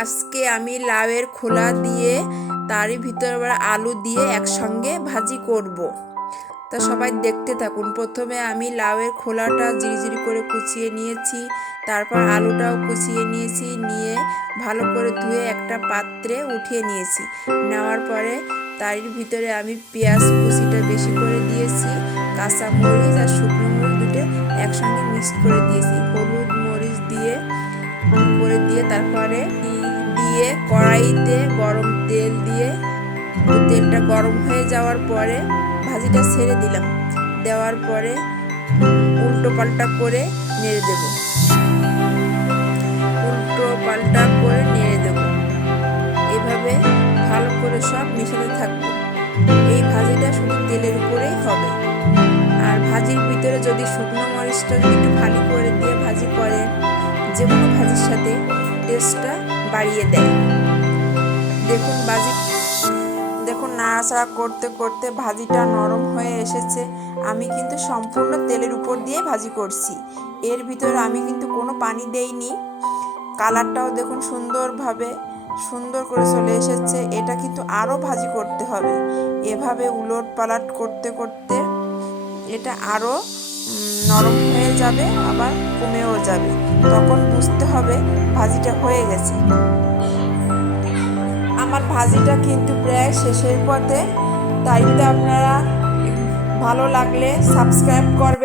আজকে আমি লাউয়ের খোলা দিয়ে তারই ভিতরে আবার আলু দিয়ে একসঙ্গে ভাজি করব। তা সবাই দেখতে থাকুন। প্রথমে আমি লাউয়ের খোলাটা জিরিজিরি করে কুচিয়ে নিয়েছি, তারপর আলুটাও কুচিয়ে নিয়েছি, নিয়ে ভালো করে ধুয়ে একটা পাত্রে উঠিয়ে নিয়েছি। নেওয়ার পরে তারই ভিতরে আমি পেঁয়াজ কুচিটা বেশি করে দিয়েছি, কাঁচা মরিচ আর শুকনো মরিচ দুটো একসঙ্গে মিক্স করে দিয়েছি, হলুদ মরিচ দিয়ে তারপরে দিয়ে কড়াইতে গরম তেল দিয়ে তেলটা গরম হয়ে যাওয়ার পরে ভাজিটা ছেড়ে দিলাম। দেওয়ার পরে উল্টো পাল্টা করে নেড়ে দেব, এভাবে ভালো করে সব মিশাতে থাকবো। এই ভাজিটা শুধু তেলের উপরেই হবে। আর ভাজির ভিতরে যদি শুকনো মরিচটা যদি একটু ফালি করে দিয়ে ভাজি করেন, যে কোনো ভাজির সাথে টেস্টটা বাড়িয়ে দেয়। দেখুন নাড়াচাড়া করতে করতে ভাজিটা নরম হয়ে এসেছে। আমি কিন্তু সম্পূর্ণ তেলের উপর দিয়ে ভাজি করছি, এর ভিতরে আমি কিন্তু কোনো পানি দেইনি। কালারটাও দেখুন সুন্দর করে চলে এসেছে। এটা কিন্তু আরও ভাজি করতে হবে। এভাবে উলট পালট করতে করতে এটা আরও নরম হয়ে যাবে, আবার কমেও যাবে। তখন বুঝতে হবে ভাজিটা হয়ে গেছে। আমার ভাজিটা কিন্তু প্রায় শেষের পথে। তাই আপনারা ভালো লাগলে সাবস্ক্রাইব করবেন।